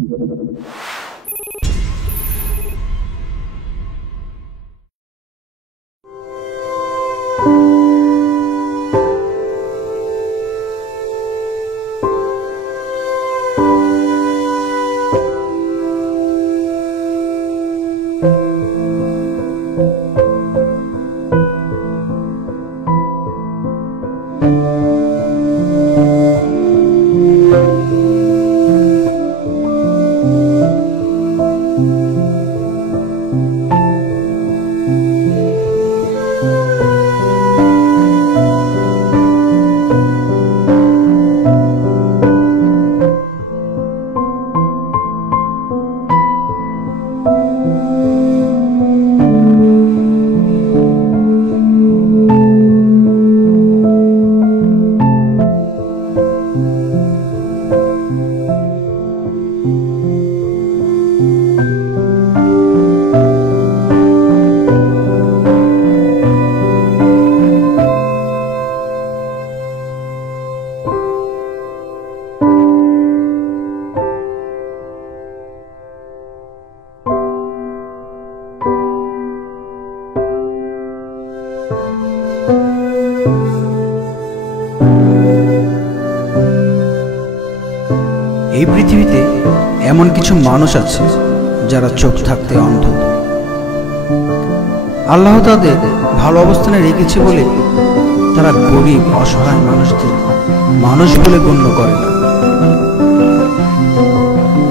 এই পৃথিবীতে এমন কিছু মানুষ আছে যারা চোখ থাকতে অন্ধ। আল্লাহ তাদের ভালো অবস্থানে রেখেছে বলে তারা গরিব অসহায় মানুষদের মানুষ বলে গণ্য করে না।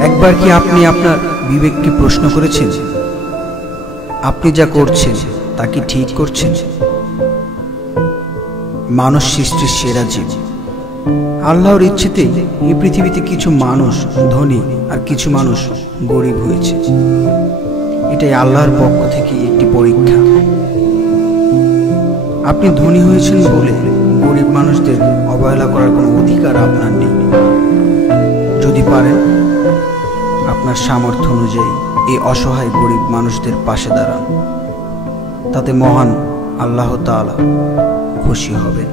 একবার কি আপনি আপনার বিবেককে প্রশ্ন করেছেন, আপনি যা করছেন তা কি ঠিক করছেন? মানুষ সৃষ্টির সেরা জীব। আল্লাহর ইচ্ছেতে এই পৃথিবীতে কিছু মানুষ ধনী আর কিছু মানুষ গরিব হয়েছে। এটাই আল্লাহর পক্ষ থেকে একটি পরীক্ষা। আপনি ধনী হয়েছেন বলে গরিব মানুষদের অবহেলা করার কোনো অধিকার আপনার নেই। যদি পারেন আপনার সামর্থ্য অনুযায়ী এই অসহায় গরিব মানুষদের পাশে দাঁড়ান, তাতে মহান আল্লাহ তাআলা খুশি হবেন।